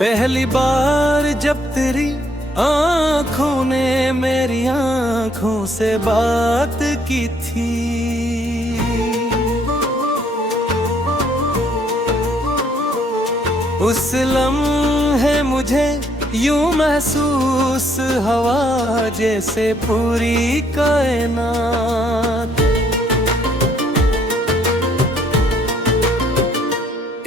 पहली बार जब तेरी आंखों ने मेरी आंखों से बात की थी, उस लम्हे मुझे यूं महसूस हवा जैसे पूरी कायनात।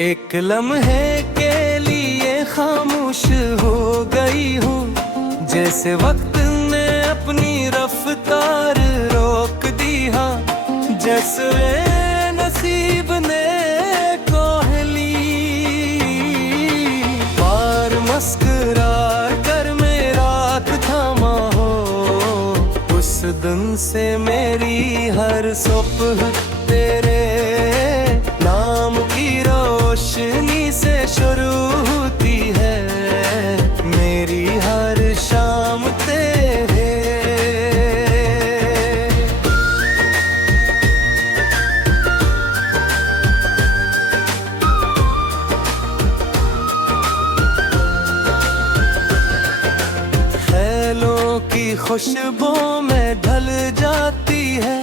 एक लम्हे के लिए खामोश हो गई हूँ, जैसे वक्त ने अपनी रफ्तार रोक दी। हाँ, जैसे नसीब ने कोहली पार मुस्कुरा कर मेरा थामा हो। उस दिन से मेरी हर सुबह तेरे नाम की रोशनी से शुरू होती है, मेरी हर शाम तेरे। ख्यालों की खुशबू में ढल जाती है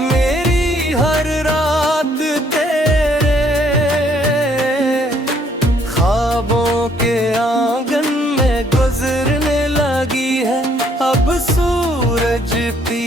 मेरी हर रात तेरे। ख्वाबों के आंगन में गुजरने लगी है अब सूरज की।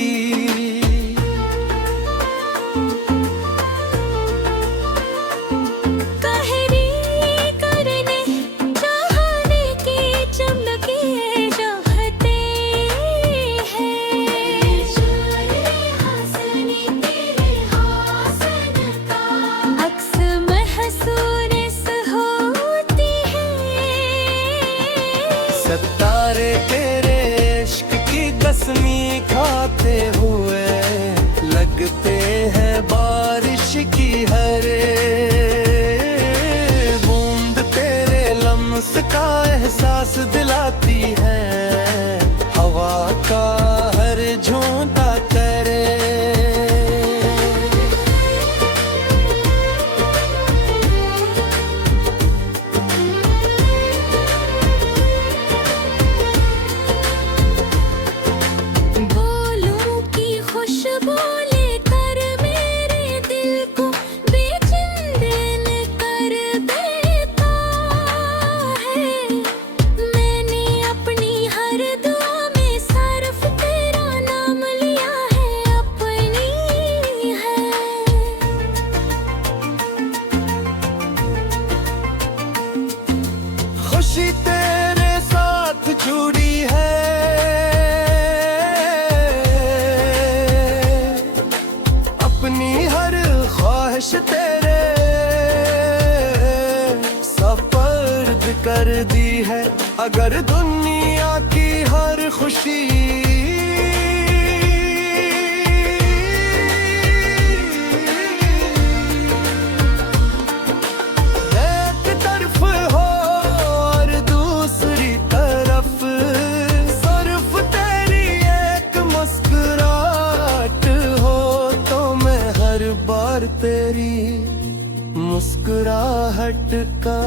सितारे तेरे इश्क की कसमी खाते हुए लगते हैं बारिश की हरे बूंद। तेरे लम्स का एहसास दिलाती है हवा का हर झोंका तेरे। खुशी तेरे साथ जुड़ी है, अपनी हर ख्वाहिश तेरे सफर्द कर दी है। अगर दुनिया की हर खुशी तेरी मुस्कुराहट का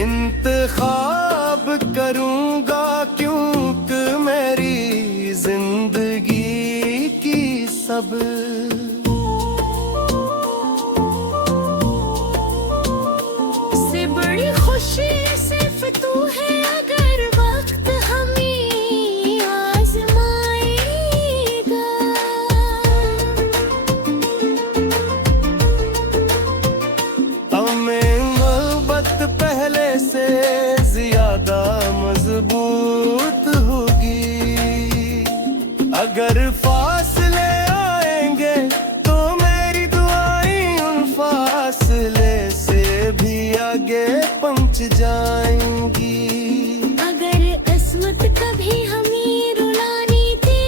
इंतखाब करूंगा, क्योंकि मेरी जिंदगी की सब से बड़ी खुशी सिर्फ तू है। अगर वक्त हमें से ज्यादा मजबूत होगी। अगर फासले आएंगे तो मेरी दुआएं उन फासले से भी आगे पहुंच जाएंगी। अगर किस्मत कभी हमें रुलाने दे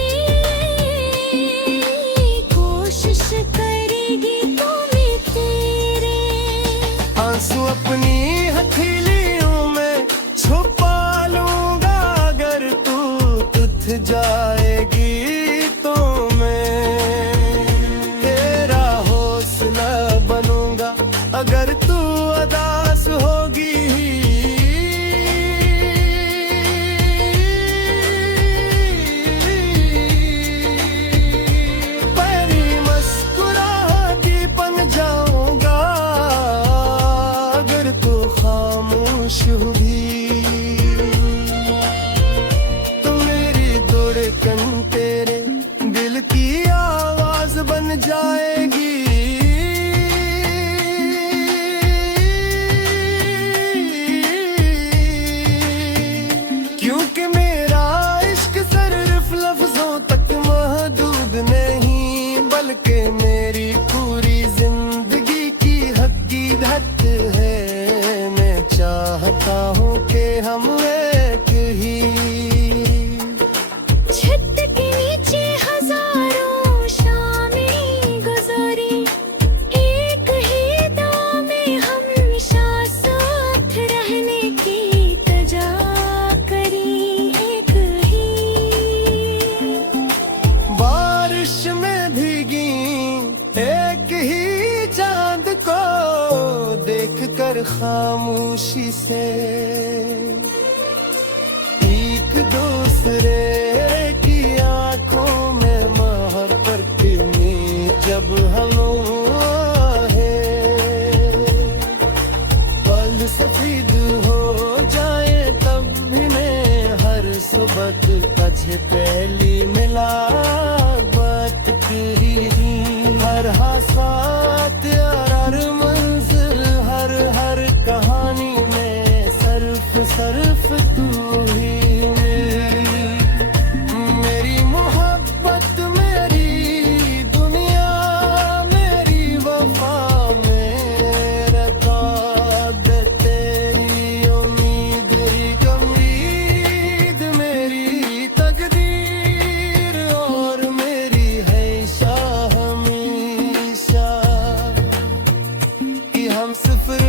कोशिश करेगी तो मैं तेरे आंसू अपनी हथेलियों में छुपा लूंगा। अगर तू तुझ जाएगी तो मैं तेरा हौसला बनूं। खामोशी से एक दूसरे की आंखों में मोहब्बत में जब हम पल सफेद हो जाए तब भी मैं हर सुबह तुझे पहली मुलाकात तेरी हर हासात और हर मंजिल हर हर कहानी में सिर्फ तू ही मेरी मोहब्बत मेरी दुनिया मेरी वफा मेरा ख्वाब तेरी उम्मीद गमीद मेरी तकदीर और मेरी है शाह हमेशा कि हम सफर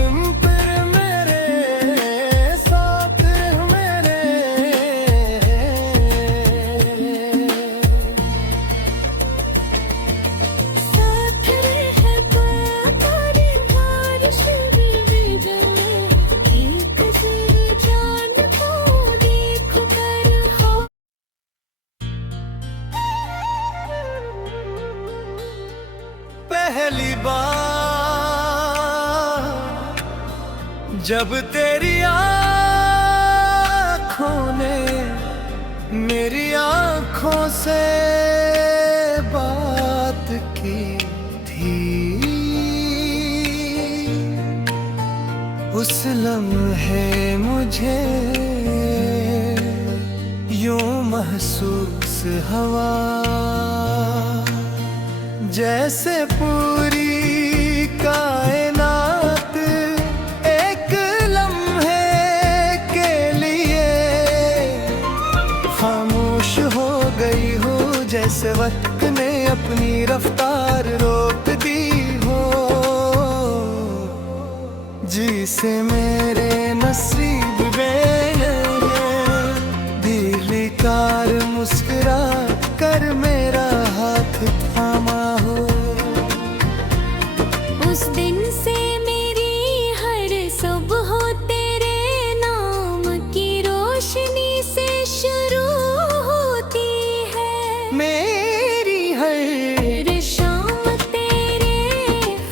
पर मेरे साथ मेरे साथ रह तारी बारिश भी जले एक नजर जान को देख कर हो पहली बार जब तेरी आँखों ने मेरी आँखों से बात की थी उस लम्हे मुझे यूं महसूस हवा जैसे पूरी कायनात एक लम्हे के लिए खामोश हो गई हो जैसे वक्त ने अपनी रफ्तार रोक दी हो जिसे मेरे नसीब में दिली कार मुस्कुरा कर मेरा हाथ थामा हो उस दिन से मेरी हर सुबह तेरे नाम की रोशनी से शुरू होती है मेरी हर हर शाम तेरे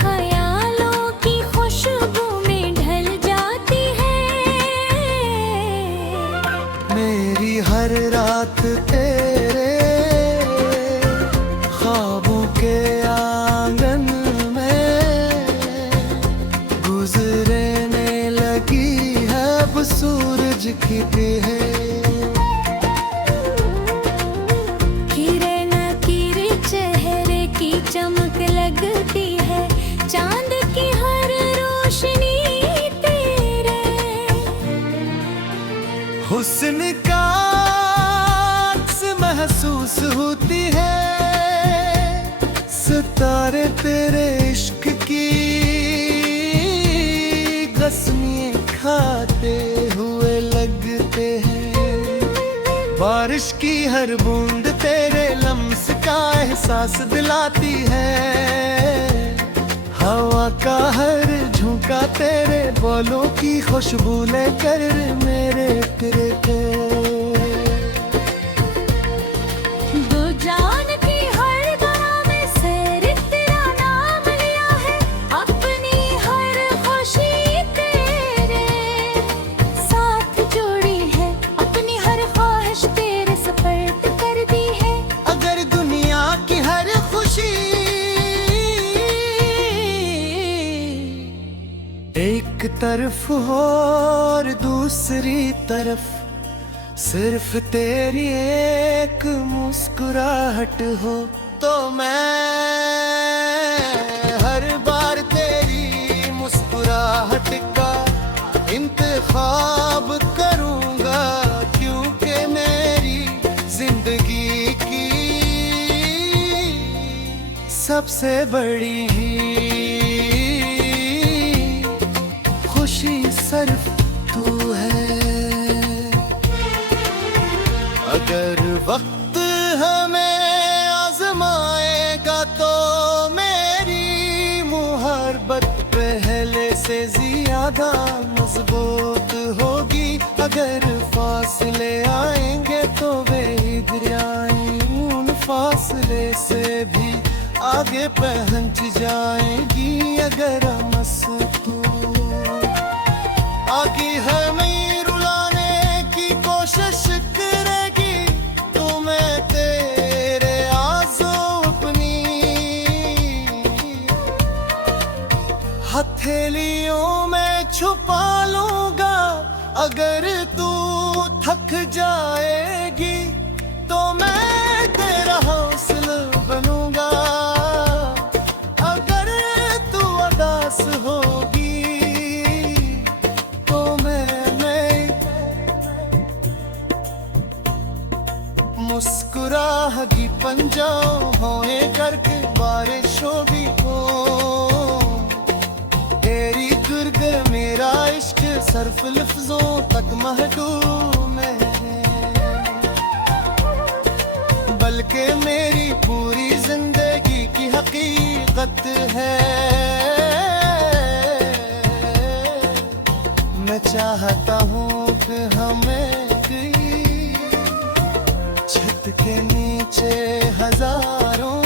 ख्यालों की खुशबू में ढल जाती है मेरी हर रात तेरे ख्वाबों के आंगन में गुजरने लगी है अब सूरज की पहर खीरे न खीरे चेहरे की चमक लगती है चांद की हर रोशनी तेरे हुस्न का अक्स महसूस होती है सितारे तेरे इश्क की कसमें खाते हुए लगते हैं बारिश की हर बूंद तेरे लम्स का एहसास दिलाती है हवा का हर झोंका तेरे बोलों की खुशबू लेकर मेरे तेरे को दो जान की हर दरा में सैर तेरा नाम लिया है अपनी हर खुशी तेरे साथ जोड़ी है अपनी हर ख्वाहिश तेरे सपर्द कर दी है अगर दुनिया की हर खुशी एक तरफ हो और दूसरी तरफ सिर्फ तेरी एक मुस्कुराहट हो तो मैं हर बार तेरी मुस्कुराहट का इंतखाब करूंगा क्योंकि मेरी जिंदगी की सबसे बड़ी खुशी सिर्फ तू है अगर वक्त हमें आजमाएगा तो मेरी मोहब्बत पहले से ज्यादा ज्यादा मजबूत होगी। अगर फासले आएंगे तो वे इधर आए, उन फासले से भी आगे पहुंच जाएंगी। अगर मस्कू आगे हमें रुलाने की कोशिश करेगी, तो मैं तेरे आज़ो अपनी हथेलियों में छुपा लूंगा। अगर तू थक जाएगी तो मैं तेरा हौसला बनूंगा। अगर तू उदास होगी तो मैं मुस्कुराहगी। पंजाओ होए करके बारिशों भी हो, तेरी गुर्ग मेरा इश्क सर्फ लफ्जों तक महदूम है। बल्कि मेरी पूरी जिंदगी की हकीकत है। मैं चाहता हूँ कि हमें छत के नीचे हजारों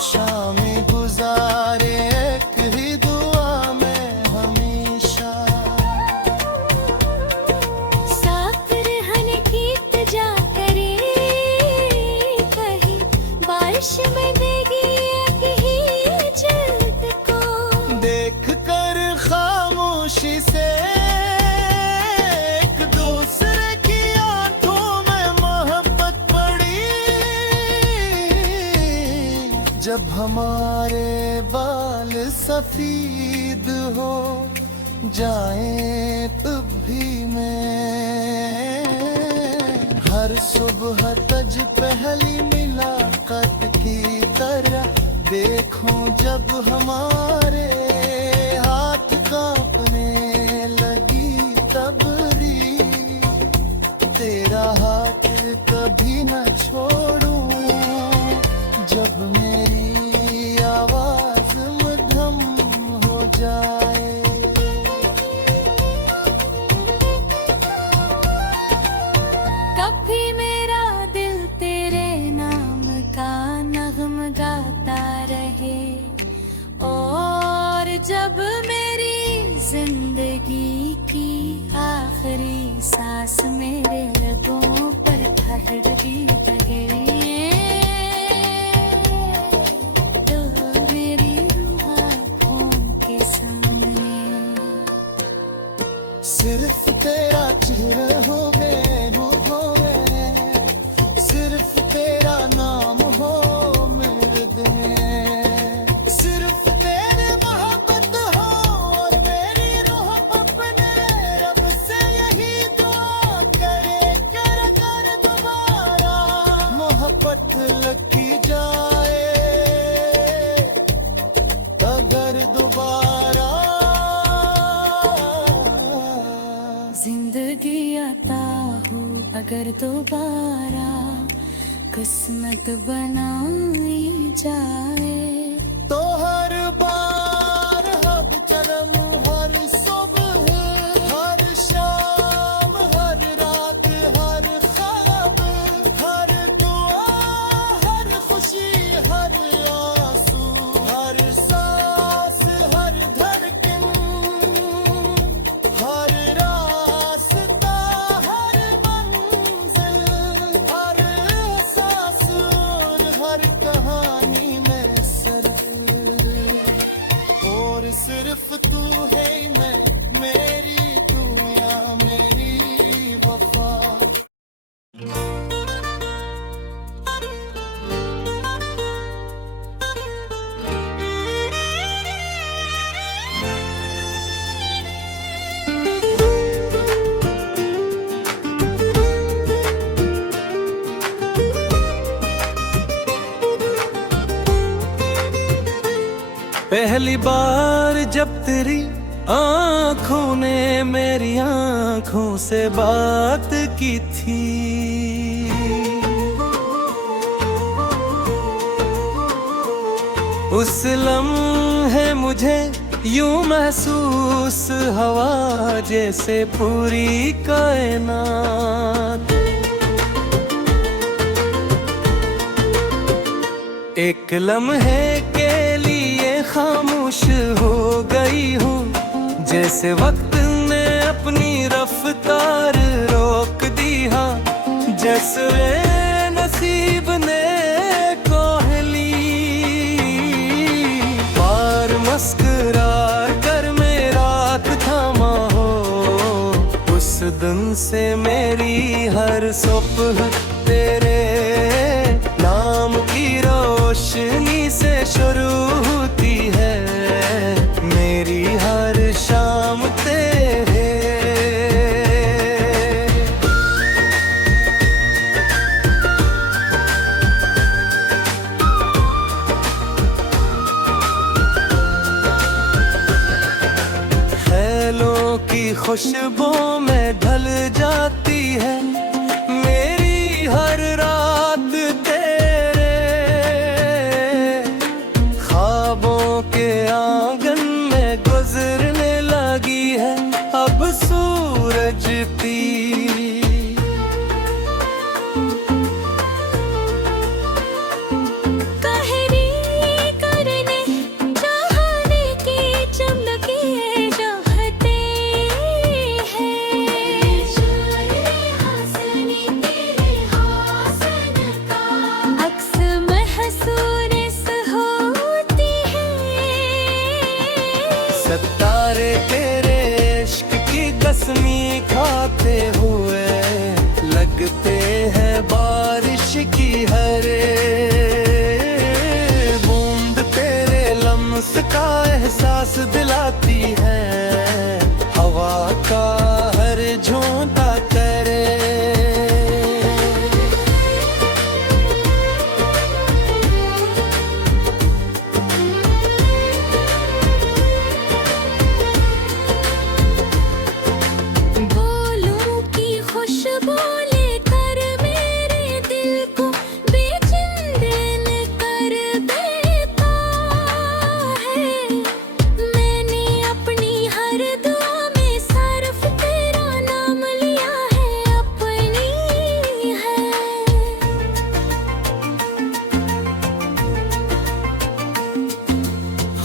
शामें गुजारे, एक ही दुआ में हमेशा। साफ रहने की इल्तिजा करे, कहीं बारिश में देगी एक जल्द को। देख कर खामोशी से एक दूसरे की आंखों में मोहब्बत पड़ी। जब हमारे बाल सफेद हो जाए तब भी मैं हर सुबह तज पहली मुलाकात की तरह देखूं। जब हमारे हाथ कांपने लगी तबरी, तेरा हाथ कभी न छोड़ूं। जब मेरी आवाज मध्यम हो जाए, कभी मेरा दिल तेरे नाम का नगम गाता रहे, और जब मेरी जिंदगी की आखिरी सांस मेरे लबों पर ठहरती लगे, तो मेरी रूह आँखों के सामने सिर्फ तेरा चेहरा हो गए, सिर्फ तेरा नाम हो मेरे दिल में। सिर्फ तेरी मोहब्बत हो और मेरी रूह अपने रब से यही दुआ करे, कर दोबारा मोहब्बत लगी जाए। अगर दोबारा जिंदगी आता हो, अगर दोबारा किस्मत बनाई जाए, तो हर बार हर जन्म हर सुबह हर शाम हर रात हर ख्वाब हर दुआ हर खुशी हर आंसू हर सांस हर धड़कन हर रास्ता हर मंजिल हर एहसास और हर कहानी में सिर्फ तू है मैं, मेरी दुनिया मेरी वफा। पहली बार जब तेरी आँखों ने मेरी आँखों से बात की थी, उस लम्हे मुझे यूं महसूस हवा जैसे पूरी कायनात। एक लम्हे के लिए खामोश हो गई हूँ, जैसे वक्त ने अपनी रफ्तार रोक दी। हाँ, जैसे नसीब ने कोहली पार मुस्कुरा कर मेरा थामा हो। उस दिन से मेरी हर सुबह तेरे नाम की रोशनी से शुरू होती है, मेरी हर शाम तेरे। ख्यालों की खुशबू में ढल जाती है मेरी हर रात तेरे। ख्वाबों के आंगन में गुजरने लगी है अब सूरज की। सितारे तेरे इश्क की कसमी खाते हुए लगते हैं बारिश की हरे बूंद। तेरे लम्स का एहसास दिलाती है हवा का हर झोंका तेरे।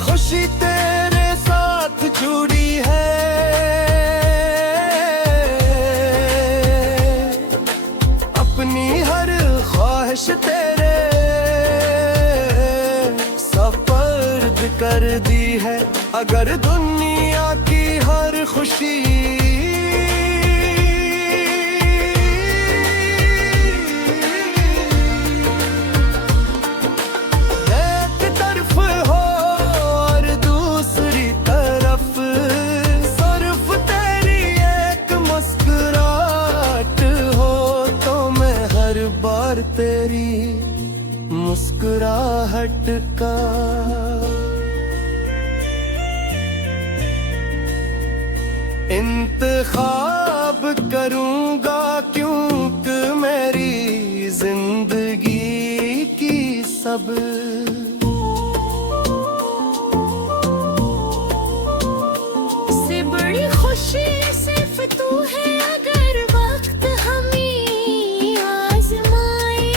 खुशी तेरे साथ जुड़ी है, अपनी हर ख्वाहिश तेरे सफर्द कर दी है। अगर दुनिया की हर खुशी तेरी मुस्कुराहट का इंतखाब करूंगा क्योंकि मेरी जिंदगी की सब से बड़ी खुशी सिर्फ तू है। अगर वक्त हमें आजमाएगा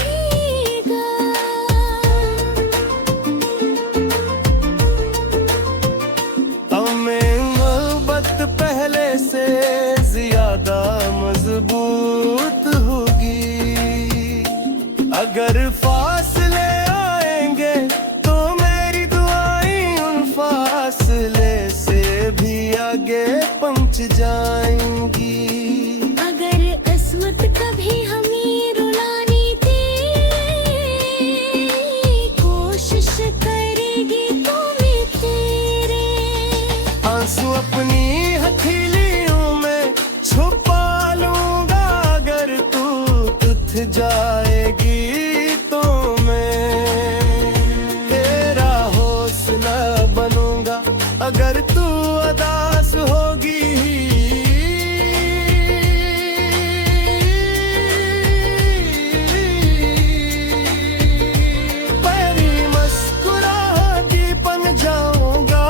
हमें मोहब्बत पहले से ज्यादा मजबूत होगी। अगर फासले आएंगे तो मेरी दुआएं उन फासले से भी आगे पहुंच जाएंगी। अगर किस्मत कभी हमें रुलाने दे कोशिश करेगी तो मैं तेरे आंसू अपनी हथेलियों में छुपा लूंगा। अगर तू तुझ जाएगी तो मैं तेरा हौसला बनूंगा। अगर तू उदास होगी मेरी मुस्कुराहट बन जाऊंगा।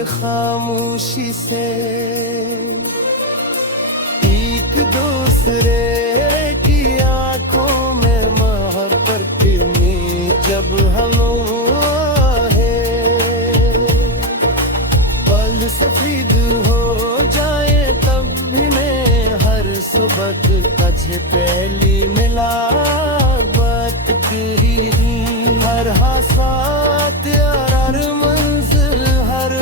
हर खामोशी से एक दूसरे की आंखों में मोहब्बत में जब हम पल सफेद हो जाए तब भी मैं हर सुबह तुझे पहली मिला बात तेरी हर हासात हर मंजिल हर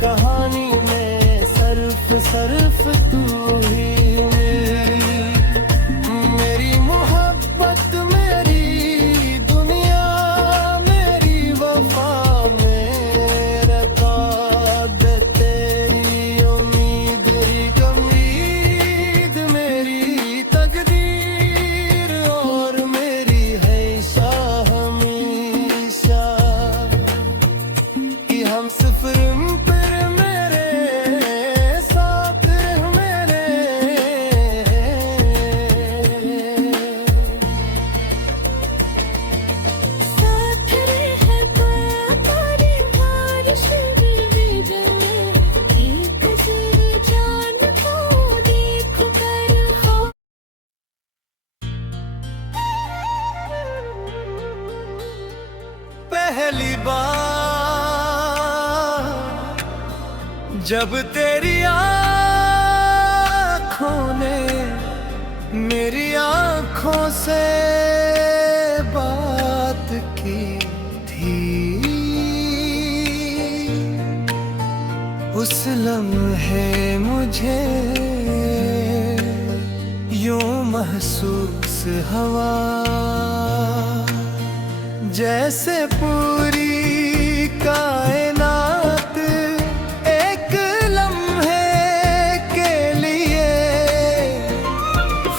कहानी में सर्फ तू ही मेरी मोहब्बत मेरी दुनिया मेरी वफा मेरा ख्वाब तेरी उम्मीद गमीद मेरी तकदीर और मेरी है शाह हमेशा कि हम सफर पर मेरे साथ मेरे साथ रह तारी बारिश भी जाए एक जर जान को देख कर हो पहली बार जब तेरी आँखों ने मेरी आँखों से बात की थी उस लम्हे मुझे यूं महसूस हवा जैसे पूरी कायनात एक लम्हे के लिए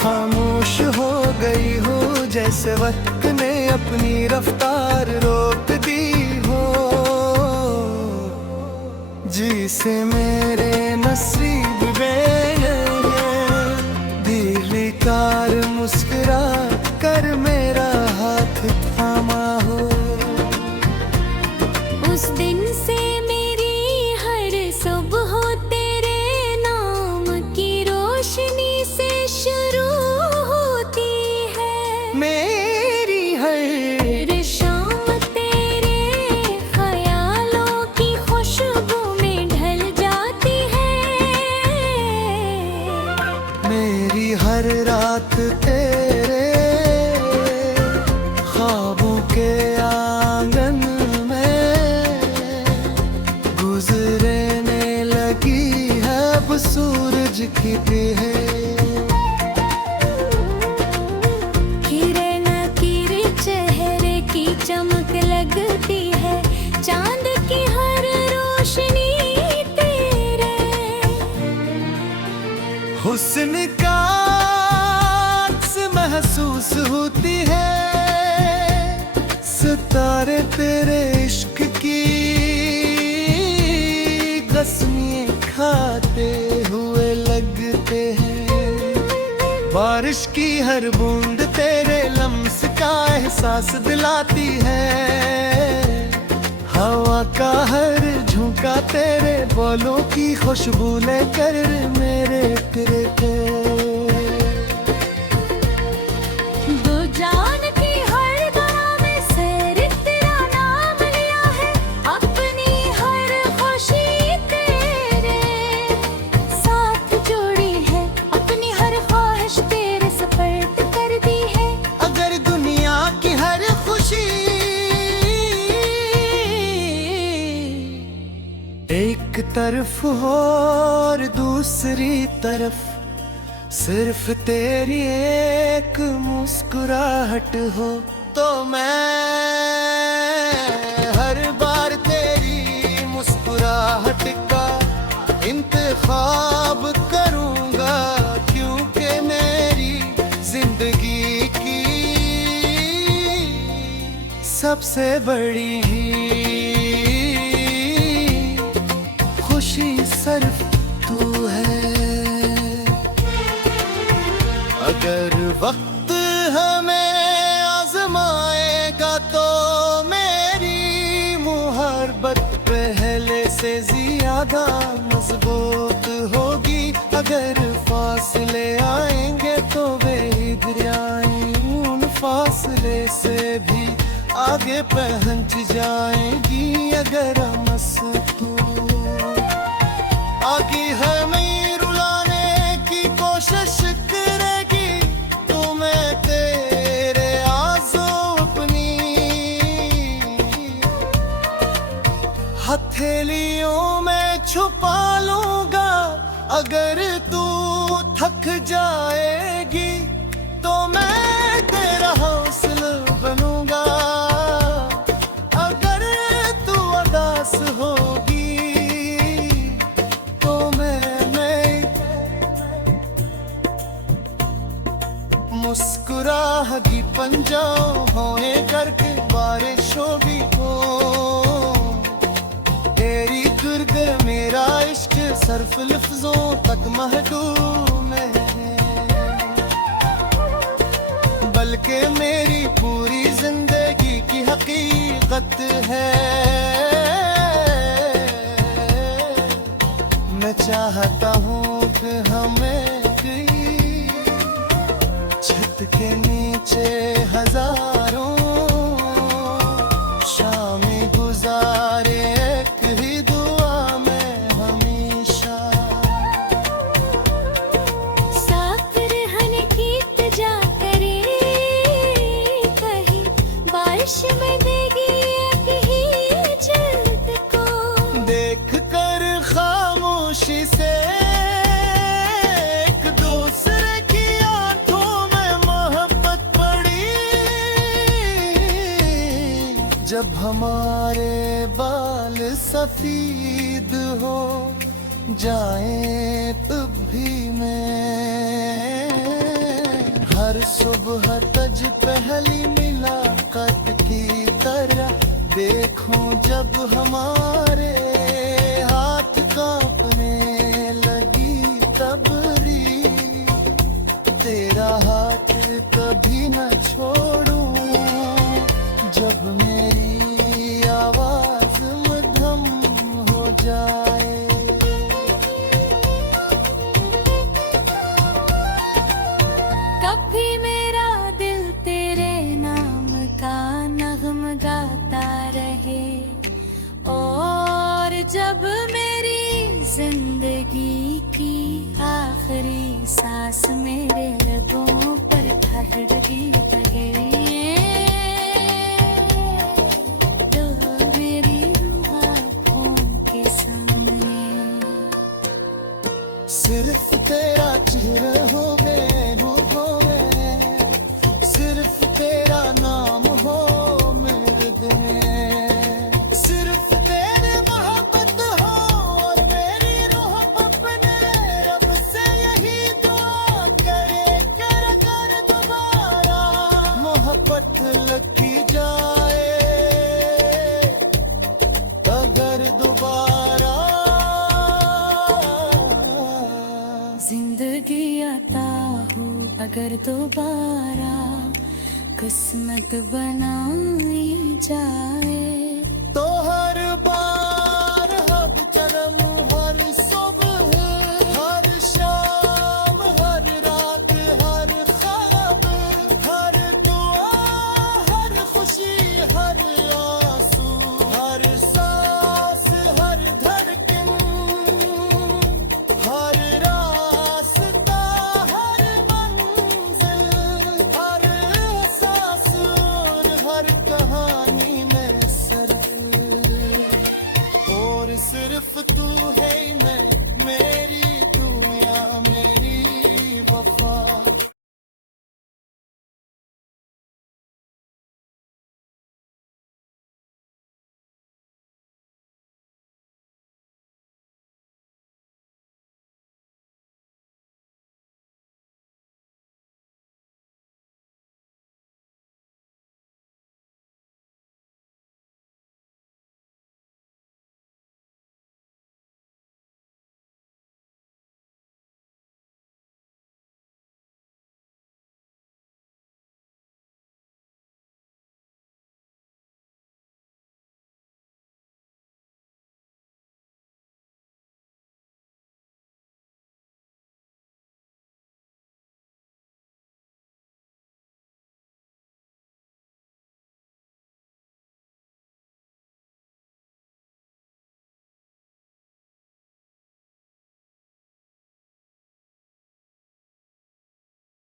खामोश हो गई हो जैसे वक्त ने अपनी रफ्तार रोक दी हो जिसे मेरे नसीब में दिली कार मुस्कुरा कर मेरा हाथ थामा हो उस दिन से मेरी हर सुबह तेरे नाम की रोशनी से शुरू होती है मेरी हर शाम तेरे ख्यालों की खुशबू में ढल जाती है मेरी हर रात तेरे ख्वाबों के आंगन में गुजरने लगी है अब सूरज की है खीरे नकीर चेहरे की चमक लगती है चांद की हर रोशनी तेरे हुस्न का अक्स महसूस होती है सितारे तेरे इश्क की कसमें खाते हुए लगते हैं बारिश की हर बूंद तेरे लम्स का एहसास दिलाती है हवा का हर झोंका तेरे बोलों की खुशबू लेकर मेरे तेरे दो जान की हर दरा में सैर तेरा नाम लिया है अपनी हर खुशी तेरे साथ जोड़ी है अपनी हर ख्वाहिश तेरे सपर्द कर दी है अगर दुनिया की हर खुशी एक तरफ हो और दूसरी तरफ सिर्फ तेरी एक मुस्कुराहट हो तो मैं हर बार तेरी मुस्कुराहट का इंतखाब करूंगा क्योंकि मेरी जिंदगी की सबसे बड़ी खुशी सिर्फ तू है अगर वक्त हमें आजमाएगा तो मेरी मोहब्बत पहले से ज्यादा ज्यादा मजबूत होगी। अगर फासले आएंगे तो वे इधर आए, उन फासले से भी आगे पहुंच जाएंगी। अगर मस्त आगे हमें रुलाने की कोशिश करेगी, तो मैं तेरे आज़ो अपनी हथेलियों में छुपा लूंगा। अगर तू थक जाएगी तो मैं तेरा हौसला बनूंगा। अगर तू उदास होगी तो मैं मुस्कुराहगी पंजाओ होए करके बारिशों भी हो। तेरी दुर्ग मेरा इश्क सर्फ लफ्जों तक महदूद है, बल्कि मेरी पूरी जिंदगी की हकीकत है। मैं चाहता हूँ कि हमें कोई छत के नीचे हजारों शामें गुजारे, एक ही दुआ में हमेशा। साथ रहने की तजा करे, कहीं बारिश में देगी एक ही जल्द को। देख कर खामोशी से एक दूसरे की आंखों में मोहब्बत पड़ी। जब हमारे बाल सफेद हो जाए तब भी मैं हर सुबह तज पहली मुलाकात की तरह देखूं। जब हमारे हाथ कांपने लगी तबरी, तेरा हाथ कभी न छोड़ूं। जब मेरी आवाज मध्यम हो जाए, कभी मेरा दिल तेरे नाम का नगम गाता रहे, और जब मेरी जिंदगी की आखिरी सांस मेरे लबों पर ठहरती रहे, तो मेरी रूह आँखों के सामने सिर्फ तेरा चेहरा हो सिर्फ तेरा नाम हो मेरे दिल में। सिर्फ तेरी मोहब्बत हो और मेरी रूह अपने रब से यही दुआ करे, कर दोबारा मोहब्बत लगी जाए। अगर दोबारा जिंदगी आता हो, अगर दोबारा किस्मत बनाई जाए, तो हर बार